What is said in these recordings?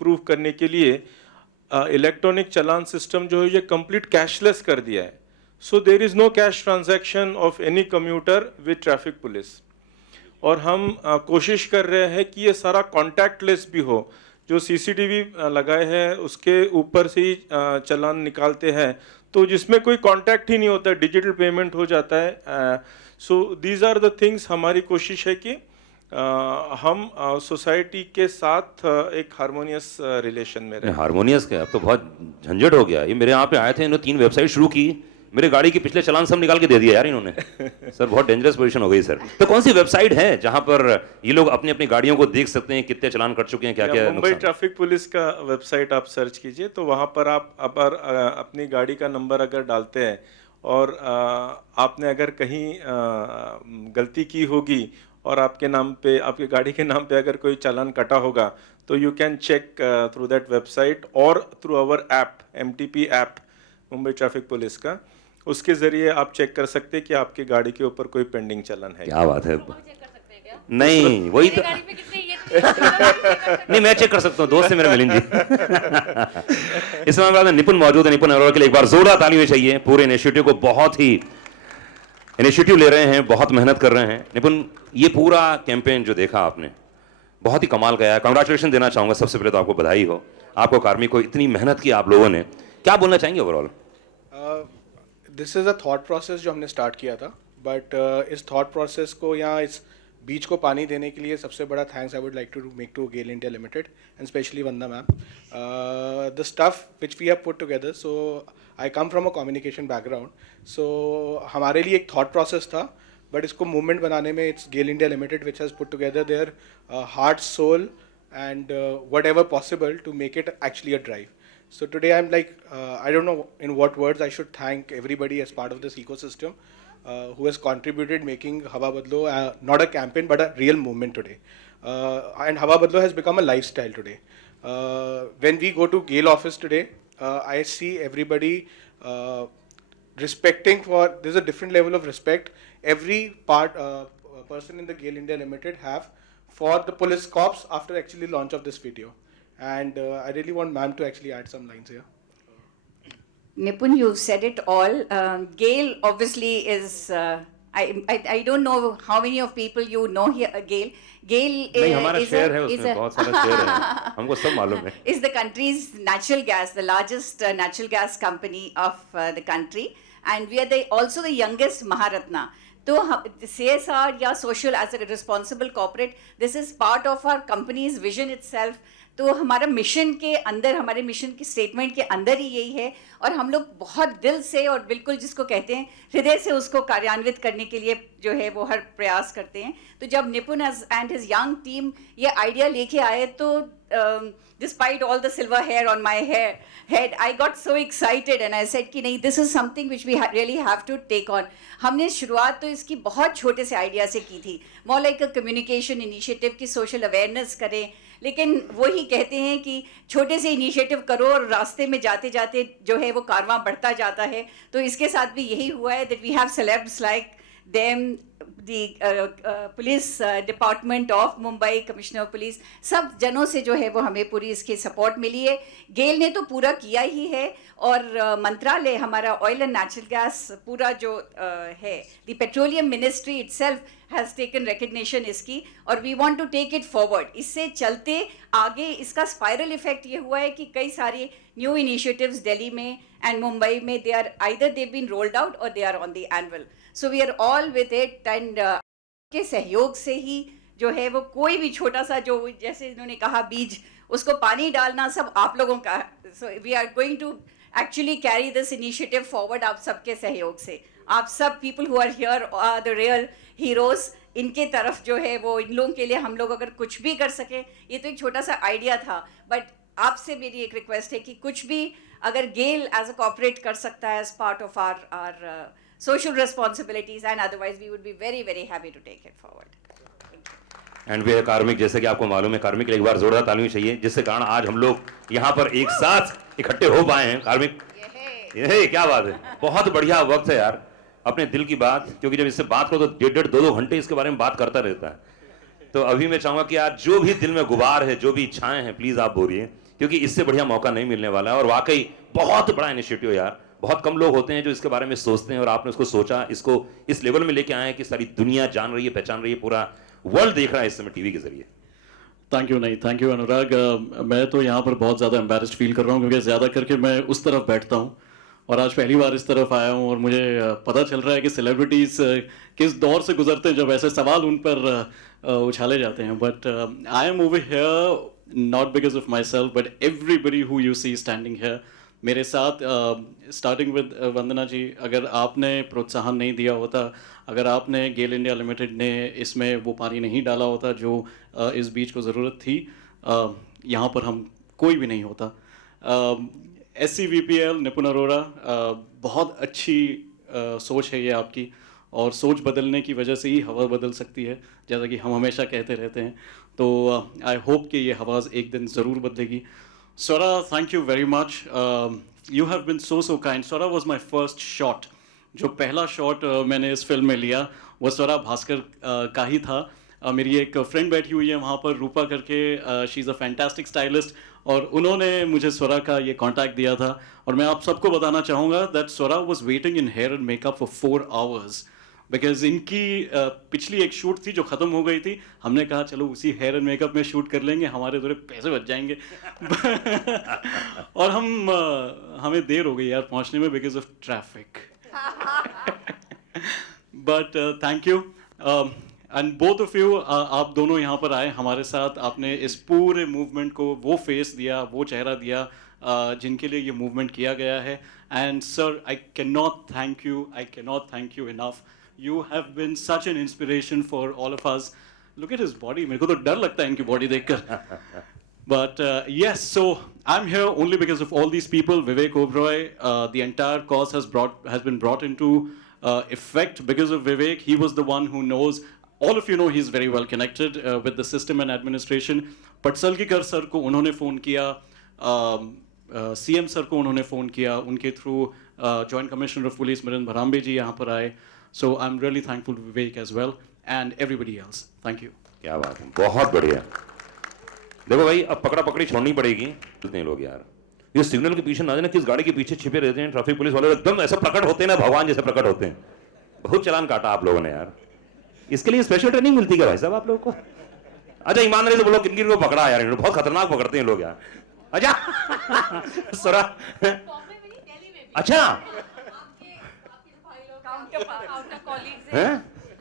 Improve करने के लिए इलेक्ट्रॉनिक चालान सिस्टम जो है ये कंप्लीट कैशलेस कर दिया है. So there is no cash transaction of any commuter with traffic police. और हम कोशिश कर रहे हैं कि ये सारा कॉन्टैक्टलेस भी हो. जो सीसीटीवी लगाए हैं उसके ऊपर से ही चालान निकालते हैं, तो जिसमें कोई कांटेक्ट ही नहीं होता, डिजिटल पेमेंट हो जाता है. So these are the things. हमारी कोशिश है कि हम सोसाइटी के साथ एक हारमोनियस रिलेशन में रहें. हारमोनियस क्या, अब तो बहुत झंझट हो गया. ये मेरे यहाँ पे आए थे, इन्होंने 3 वेबसाइट शुरू की, मेरे गाड़ी के पिछले चालान सब निकाल के दे दिया यार इन्होंने. सर बहुत डेंजरस पोजीशन हो गई सर. तो कौन सी वेबसाइट है जहां पर ये लोग अपनी अपनी गाड़ियों को देख सकते हैं, कितने चालान कट चुके हैं, क्या क्या? मुंबई ट्रैफिक पुलिस का वेबसाइट आप सर्च कीजिए, तो वहां पर आप अपनी गाड़ी का नंबर अगर डालते हैं और आपने अगर कहीं गलती की होगी और आपके नाम पे, आपकी गाड़ी के नाम पे अगर कोई चालान कटा होगा, तो you can check through that website और through our app, MTP app Mumbai traffic police का. उसके जरिए आप चेक कर सकते हैं कि आपकी गाड़ी के ऊपर कोई पेंडिंग चालान है. क्या बात है. नहीं वही तो नहीं, मैं चेक कर सकता हूँ, दोस्त से मेरे मिलिंद जी. इस मामले में निपुण मौजूद है. निपुण अरोड़ा के लिए एक बार जोरदार तालियां चाहिए. पूरे इनिशिएटिव को बहुत ही इनिशिएटिव ले रहे हैं, बहुत मेहनत कर रहे हैं. निपुण, ये पूरा कैंपेन जो देखा आपने बहुत ही कमाल का है. कांग्रेचुलेशन देना चाहूंगा. सबसे पहले तो आपको बधाई हो, आपको कार्मिक को इतनी मेहनत की आप लोगों ने. क्या बोलना चाहेंगे overall? This is a thought process जो हमने स्टार्ट किया था, बट इस थॉट प्रोसेस को, यहाँ इस बीच को पानी देने के लिए सबसे बड़ा thanks I would like to make to GAIL India limited and specially Vanda ma'am. The stuff which we have put together, so I come from a communication background, so हमारे लिए एक थॉट प्रोसेस था, बट इसको मूवमेंट बनाने में it's GAIL India limited which has put together their heart, soul and whatever possible to make it actually a drive. So today I'm like, I don't know in what words I should thank everybody as part of this ecosystem who has contributed making Hawa Badlo not a campaign but a real movement today. And Hawa Badlo has become a lifestyle today. When we go to GAIL office today, I see everybody respecting for, there's a different level of respect every person in the GAIL India Limited have for the police cops after actually launch of this video. And I really want ma'am to actually add some lines here. Nipun, you've said it all. GAIL obviously is, I don't know how many of people you know here, GAIL. GAIL नहीं, हमारा share है उसमें, बहुत सारा share है, हमको सब मालूम है. Is the country's natural gas, the largest natural gas company of the country, and we are also the youngest Maharatna. तो CSR या social as a responsible corporate, this is part of our company's vision itself. तो हमारा mission के अंदर, हमारे mission की statement के अंदर ही यही है, और हम लोग बहुत दिल से और बिल्कुल जिसको कहते हैं हृदय से उसको कार्यान्वित करने के लिए जो है वो हर प्रयास करते हैं. तो जब निपुण एंड हिज यंग टीम ये आइडिया लेके आए, तो despite all the silver hair on my head, I got so excited and I said कि नहीं, this is something which we really have to take on. हमने शुरुआत तो इसकी बहुत छोटे से आइडिया से की थी, more like a communication initiative की social awareness करें. लेकिन वही कहते हैं कि छोटे से इनिशिएटिव करो और रास्ते में जाते जाते जो है वो कारवां बढ़ता जाता है. तो इसके साथ भी यही हुआ है that we have celebs like them, the police department of Mumbai, Commissioner of Police, सब जनों से जो है वो हमें पूरी इसकी सपोर्ट मिली है. गेल ने तो पूरा किया ही है, और मंत्रालय हमारा ऑयल एंड नेचुरल गैस पूरा जो है, the petroleum ministry itself has taken recognition इसकी, और we want to take it forward. इससे चलते आगे इसका स्पाइरल इफेक्ट ये हुआ है कि कई सारे न्यू इनिशिएटिव्स दिल्ली में एंड मुंबई में, they are either they've been rolled out or they are on the anvil. So we are all with it, and के सहयोग से ही जो है वो कोई भी छोटा सा जो, जैसे इन्होंने कहा, बीज, उसको पानी डालना सब आप लोगों का. So we are going to actually carry this initiative forward आप सबके सहयोग से. आप सब people who are here are the real heroes. इनके तरफ जो है वो, इन लोगों के लिए हम लोग अगर कुछ भी कर सके, ये तो एक छोटा सा आइडिया था, बट आपसे मेरी एक रिक्वेस्ट है कि कुछ भी अगर गेल एज अ कॉर्पोरेट कर सकता है as part of our social responsibilities, and otherwise we would be very very happy to take it forward. And वे कार्मिक, जैसे कि आपको मालूम है, कार्मिक के लिए एक बार जोरदार तालियां चाहिए, जिसके कारण आज हम लोग यहाँ पर एक साथ इकट्ठे हो पाए हैं. कार्मिक, ये क्या बात है, बहुत बढ़िया वक्त है यार अपने दिल की बात, क्योंकि जब इससे बात करो तो 1.5 2 घंटे इसके बारे में बात करता रहता है. तो अभी मैं चाहूंगा कि आज जो भी दिल में गुबार है, जो भी इच्छाएं हैं, प्लीज आप बोलिए क्योंकि इससे बढ़िया मौका नहीं मिलने वाला है। और वाकई बहुत बड़ा इनिशिएटिव यार, बहुत कम लोग होते हैं जो इसके बारे में सोचते हैं, और आपने उसको सोचा, इसको इस लेवल में लेके आए हैं कि सारी दुनिया जान रही है, पहचान रही है, पूरा वर्ल्ड देख रहा है इस समय टीवी के जरिए। Thank you. नहीं, थैंक यू अनुराग। मैं तो यहाँ पर बहुत ज़्यादा एम्बेरस्ड फील कर रहा हूँ, क्योंकि ज़्यादा करके मैं उस तरफ बैठता हूँ और आज पहली बार इस तरफ आया हूँ, और मुझे पता चल रहा है कि सेलिब्रिटीज़ किस दौर से गुजरते हैं जब ऐसे सवाल उन पर उछाले जाते हैं। But I am over here not because of myself but everybody who you see standing here मेरे साथ, स्टार्टिंग विद वंदना जी। अगर आपने प्रोत्साहन नहीं दिया होता, अगर आपने गेल इंडिया लिमिटेड ने इसमें वो पानी नहीं डाला होता जो इस बीच को ज़रूरत थी, यहाँ पर हम कोई भी नहीं होता। SCVPL निपुण अरोड़ा, बहुत अच्छी सोच है ये आपकी, और सोच बदलने की वजह से ही हवा बदल सकती है, जैसा कि हम हमेशा कहते रहते हैं। तो आई होप कि ये हवा एक दिन ज़रूर बदलेगी। Swara, thank you very much. You have been so kind. Swara was my first shot. जो पहला शॉट मैंने इस फिल्म में लिया वो स्वरा भास्कर का ही था। मेरी एक फ्रेंड बैठी हुई है वहाँ पर, रूपा करके, she is a fantastic stylist, और उन्होंने मुझे स्वरा का ये कांटेक्ट दिया था। और मैं आप सबको बताना चाहूँगा that Swara was waiting in hair and makeup for 4 hours, because इनकी पिछली एक शूट थी जो ख़त्म हो गई थी। हमने कहा चलो उसी हेयर एंड मेकअप में शूट कर लेंगे, हमारे थोड़े पैसे बच जाएंगे। और हमें देर हो गई यार पहुंचने में because of traffic. But thank you and both of you, आप दोनों यहाँ पर आए हमारे साथ, आपने इस पूरे मूवमेंट को वो फेस दिया, वो चेहरा दिया जिनके लिए ये मूवमेंट किया गया है। And sir, I can not thank you enough. You have been such an inspiration for all of us. Look at his body. मेरे को तो डर लगता है इनकी body देखकर. But yes, so I'm here only because of all these people. Vivek Oberoi, the entire cause has been brought into effect because of Vivek. He was the one who knows. All of you know he's very well connected with the system and administration. Patsalgikar sir को उन्होंने phone किया, CM sir को उन्होंने phone किया, उनके through Joint Commissioner of Police Milind Bharambe जी यहाँ पर आए. So I'm really thankful to Vivek as well and everybody else. Thank you. क्या बात है, बहुत बढ़िया। देखो भाई, अब पकड़ा पकड़ी छोड़नी पड़ेगी। कितने लोग यार ये सिग्नल के पीछे ना जाने किस गाड़ी के पीछे छिपे रहते हैं, ट्रैफिक पुलिस वाले एकदम ऐसा प्रकट होते हैं ना, भगवान जैसे प्रकट होते हैं। बहुत चालान काटा आप लोगों ने यार। इसके लिए स्पेशल ट्रेनिंग मिलती है भाई साहब आप लोगों को? अच्छा ईमानदारी से बोलो, किन किन को पकड़ा यार? बहुत खतरनाक पकड़ते हैं लोग यार। अच्छा सरा, अच्छा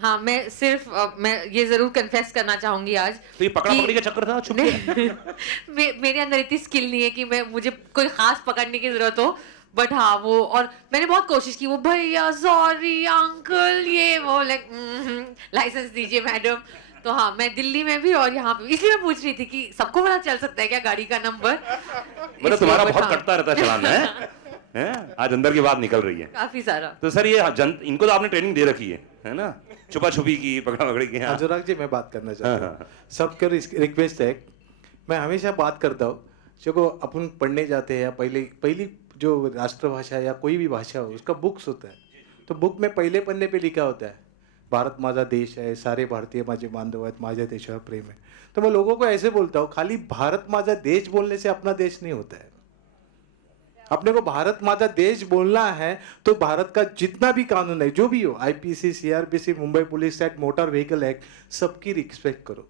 हाँ, मैं सिर्फ मैं ये जरूर कन्फेस करना चाहूंगी आज, तो ये पकड़ा पकड़ी का चक्कर था छुप के? मेरे अंदर इतनी स्किल नहीं है कि मुझे कोई खास पकड़ने की जरूरत हो, बट हाँ वो, और मैंने बहुत कोशिश की, वो भैया सॉरी अंकल ये वो, लाइसेंस दीजिए मैडम। तो हाँ, मैं दिल्ली में भी और यहाँ पे, इसलिए मैं पूछ रही थी कि सबको पता चल सकता है क्या गाड़ी का नंबर? मतलब तुम्हारा बहुत कटता रहता है चलान है? आज अंदर की बात निकल रही है काफी सारा। तो सर ये इनको तो आपने ट्रेनिंग दे रखी है ना, छुपा छुपी की, पकड़ा पकड़ी की। अनुराग जी, मैं बात करना चाहता हूँ, सबके रिक्वेस्ट है, मैं हमेशा बात करता हूँ, जो अपन पढ़ने जाते हैं, पहली जो राष्ट्रभाषा या कोई भी भाषा हो उसका बुक्स होता है, तो बुक में पहले पन्ने पे लिखा होता है भारत माझा देश है, सारे भारतीय माझे बांधव आहेत, माझ्या देशावर प्रेम है। तो मैं लोगों को ऐसे बोलता हूँ, खाली भारत माझा देश बोलने से अपना देश नहीं होता है। अपने को भारत माता देश बोलना है तो भारत का जितना भी कानून है, जो भी हो, IPC, CRPC, Mumbai police act, motor vehicle act, सबकी रिस्पेक्ट करो।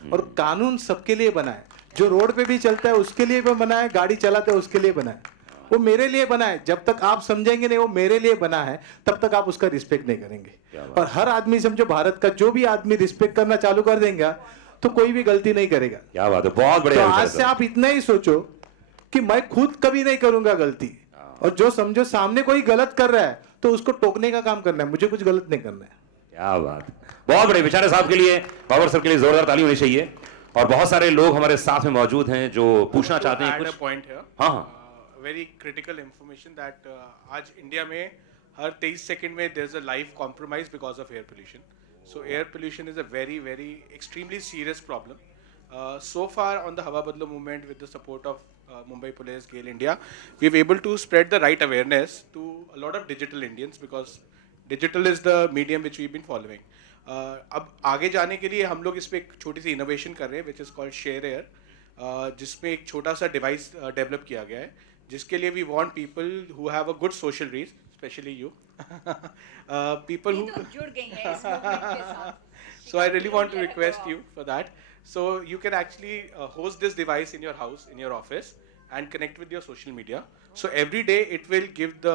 और कानून सबके लिए बना है, जो रोड पे भी चलता है उसके लिए भी बना है, गाड़ी चलाते है उसके लिए बना है, वो मेरे लिए बना है। जब तक आप समझेंगे नहीं वो मेरे लिए बना है, तब तक आप उसका रिस्पेक्ट नहीं करेंगे। और हर आदमी समझो, भारत का जो भी आदमी रिस्पेक्ट करना चालू कर देगा तो कोई भी गलती नहीं करेगा। क्या बात है, बहुत बढ़िया। तो आज से आप इतना ही सोचो कि मैं खुद कभी नहीं करूंगा गलती, और जो समझो सामने कोई गलत कर रहा है तो उसको टोकने का काम करना है, मुझे कुछ गलत नहीं करना है। क्या बात, बहुत बड़े बेचारे साहब के लिए, पावर सर के लिए जोरदार ताली होनी चाहिए। और बहुत सारे लोग हमारे साथ में मौजूद हैं जो पूछना चाहते हैं कुछ। पॉइंट है, हाँ हाँ, वेरी क्रिटिकल इंफॉर्मेशन दैट आज इंडिया में हर 23 सेकंड में there is a life compromise because of air pollution. So air pollution is a very very extremely serious problem. So far on the Hawa Badlo movement, with the support of Mumbai Police, GAIL India, we've able to spread the right awareness to a lot of digital Indians, because digital is the medium which we've been following. अब आगे जाने के लिए हम लोग इस पे एक छोटी सी इनोवेशन कर रहे हैं which is called Share Air. जिसमें एक छोटा सा डिवाइस डेवलप किया गया है, जिसके लिए we want people who have a good social reach, specially you people ये हु तो जुड़ गई है इस movement के साथ. So I really want to request you for that. So you can actually host this device in your house, in your office, and connect with your social media. So every day it will give the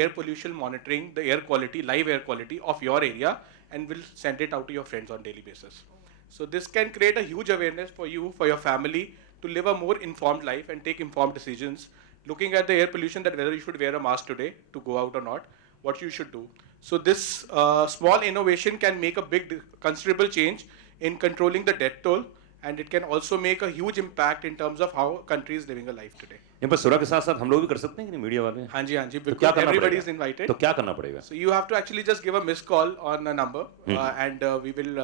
air pollution monitoring, the air quality, live air quality of your area, and will send it out to your friends on daily basis. So this can create a huge awareness for you, for your family, to live a more informed life and take informed decisions. Looking at the air pollution, that whether you should wear a mask today to go out or not, what you should do. So this small innovation can make a big, considerable change in controlling the death toll, and it can also make a huge impact in terms of how country is living a life today. यहाँ पर सुरा के साथ साथ हम लोग भी कर सकते हैं कि नहीं, मीडिया वाले? हाँ जी, तो क्या बिल्कुल. करना Everybody is पड़ेगा? invited. तो क्या करना पड़ेगा? So you have to actually just give a missed call on a number, and we will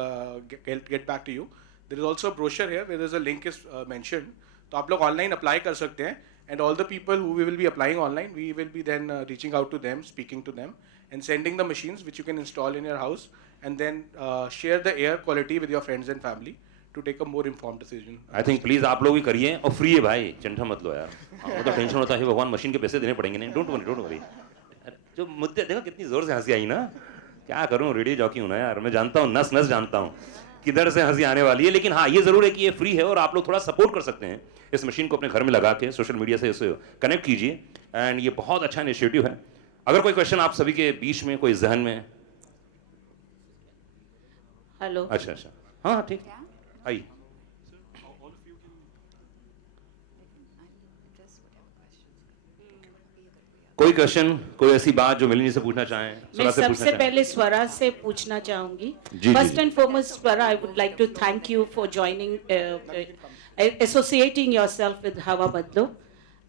get back to you. There is also a brochure here where there's a link is mentioned. तो आप लोग online apply कर सकते हैं, and all the people who we will be applying online, we will be then reaching out to them, speaking to them, and sending the machines which you can install in your house, and then share the air quality with your friends and family to take a more informed decision. I think please आप लोग भी करिए, और free है भाई, चिंता मत लो यार. वो तो टेंशन होता है भगवान, मशीन के पैसे देने पड़ेंगे. नहीं, डोंट वरी. जो मुद्दे देखो कितनी जोर से हंसी आई ना. क्या करूं, रेडियो जॉकी हूं ना यार, मैं जानता हूं, नस नस जानता हूं किधर से हंसी आने वाली है. लेकिन हाँ, ये जरूर है कि ये फ्री है और आप लोग थोड़ा सपोर्ट कर सकते हैं. इस मशीन को अपने घर में लगा के सोशल मीडिया से इसे कनेक्ट कीजिए, एंड ये बहुत अच्छा इनिशिएटिव है. अगर कोई क्वेश्चन आप सभी के बीच में, कोई जहन में? हेलो. अच्छा, हाँ ठीक, आइए. कोई क्वेश्चन, कोई ऐसी बात जो मिलिंद जी से पूछना चाहें? मैं सबसे पहले स्वरा से पूछना चाहूंगी. First and foremost Swara, I would like to thank you for joining, associating yourself with Hava Badlo,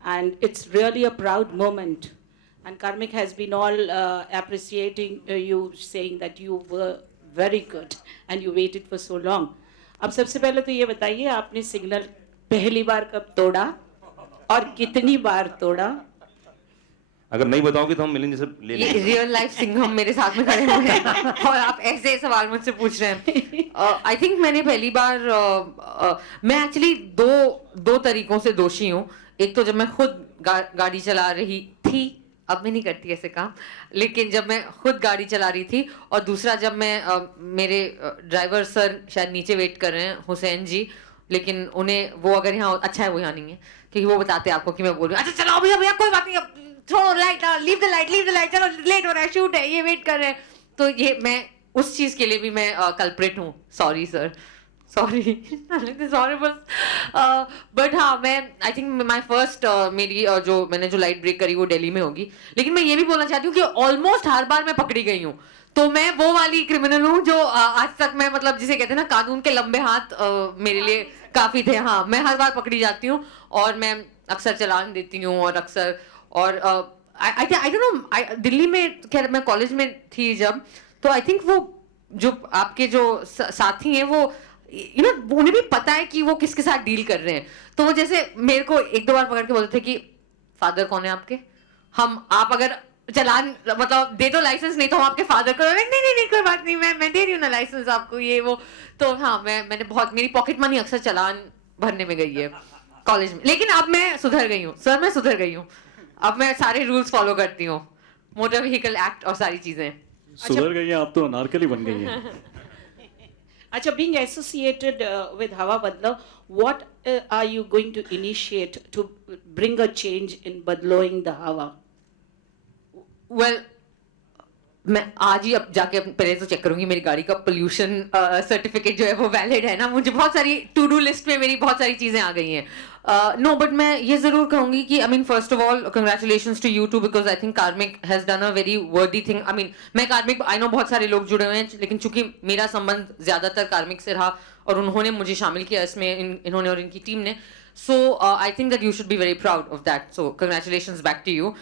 and it's really a proud moment. And Karmik has been all appreciating you, saying that you were very good and you waited for so long. अब सबसे पहले तो ये बताइए, आपने signal पहली बार कब तोड़ा और कितनी बार तोड़ा? अगर नहीं बताओगे तो हम मिलिंद जी से ले लेंगे. रियल लाइफ सिंघम मेरे साथ में खड़े हुए हैं और आप ऐसे सवाल मुझसे पूछ रहे हैं. आई थिंक मैंने पहली बार मैं एक्चुअली दो तरीकों से दोषी हूँ. एक तो जब मैं खुद गाड़ी चला रही थी, अब मैं नहीं करती ऐसे काम, लेकिन जब मैं खुद गाड़ी चला रही थी, और दूसरा जब मैं मेरे ड्राइवर सर शायद नीचे वेट कर रहे हैं, हुसैन जी, लेकिन उन्हें वो अगर यहाँ अच्छा है वो यहाँ नहीं है, क्योंकि वो बताते हैं आपको कि मैं बोल रही हूँ अच्छा चलाओ भैया कोई बात नहीं, छोड़ो लाइट, लीव द लाइट, चलो लेट हो रहा है, शूट है, ये वेट कर रहे हैं. तो ये मैं उस चीज के लिए भी मैं कल्प्रिट हूँ. Sorry sir, sorry. बट हाँ, मैं आई थिंक माई फर्स्ट मेरी जो मैंने जो लाइट ब्रेक करी वो दिल्ली में होगी. लेकिन मैं ये भी बोलना चाहती हूँ कि ऑलमोस्ट हर बार मैं पकड़ी गई हूँ. तो मैं वो वाली क्रिमिनल हूँ जो आज तक मैं, मतलब जिसे कहते हैं ना, कानून के लंबे हाथ मेरे लिए काफी थे. हाँ, मैं हर बार पकड़ी जाती हूँ और मैं अक्सर चालान देती हूँ, और अक्सर, और आई डोंट नो, दिल्ली में खैर मैं कॉलेज में थी जब, तो आई थिंक वो जो आपके जो साथी हैं वो उन्हें भी पता है कि वो किसके साथ डील कर रहे हैं. तो वो जैसे मेरे को एक दो बार पकड़ के बोलते थे कि फादर कौन है आपके, आप अगर चलान मतलब दे दो लाइसेंस, नहीं तो हम आपके फादर को, नहीं कोई बात नहीं, मैं दे रही हूँ ना लाइसेंस आपको, ये वो. तो हाँ, मैंने बहुत, मेरी पॉकेट मनी अक्सर चलान भरने में गई है कॉलेज में. लेकिन अब मैं सुधर गई हूँ सर, मैं सुधर गई हूँ. अब मैं सारे रूल्स फॉलो करती हूँ, मोटर व्हीकल एक्ट और सारी चीजें. सुधर गई हैं आप, तो अनारकली बन गई हैं. अच्छा, being associated with Hava Badlo, what are you going to initiate to bring a change in badloing the Hava? Well, मैं आज ही अब जाके पहले तो चेक करूंगी मेरी गाड़ी का पोल्यूशन सर्टिफिकेट जो है वो वैलिड है ना. मुझे बहुत सारी टू डू लिस्ट में मेरी बहुत सारी चीजें आ गई हैं. नो, बट मैं ये जरूर कहूंगी कि I mean first of all congratulations to you too, because I think Karmik has done a very worthy thing. I mean मैं कार्मिक, आई नो बहुत सारे लोग जुड़े हुए हैं, लेकिन चूंकि मेरा संबंध ज्यादातर कार्मिक से रहा और उन्होंने मुझे शामिल किया इसमें, इन्होंने और इनकी टीम ने. So I think that you should be very proud of that. So congratulations back to you.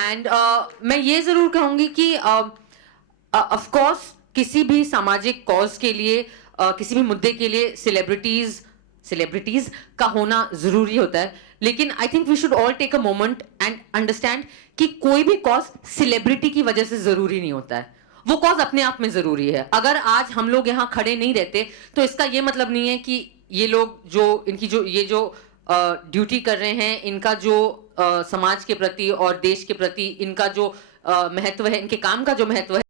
And मैं ये जरूर कहूंगी कि of course किसी भी सामाजिक कॉज के लिए, किसी भी मुद्दे के लिए सेलिब्रिटीज का होना जरूरी होता है. लेकिन I think we should all take a moment and understand कि कोई भी कॉज सेलिब्रिटी की वजह से जरूरी नहीं होता है. वो कॉज अपने आप में जरूरी है. अगर आज हम लोग यहाँ खड़े नहीं रहते तो इसका ये मतलब नहीं है कि ये लोग जो इनकी जो ये जो ड्यूटी कर रहे हैं, इनका जो समाज के प्रति और देश के प्रति इनका जो महत्व है, इनके काम का जो महत्व है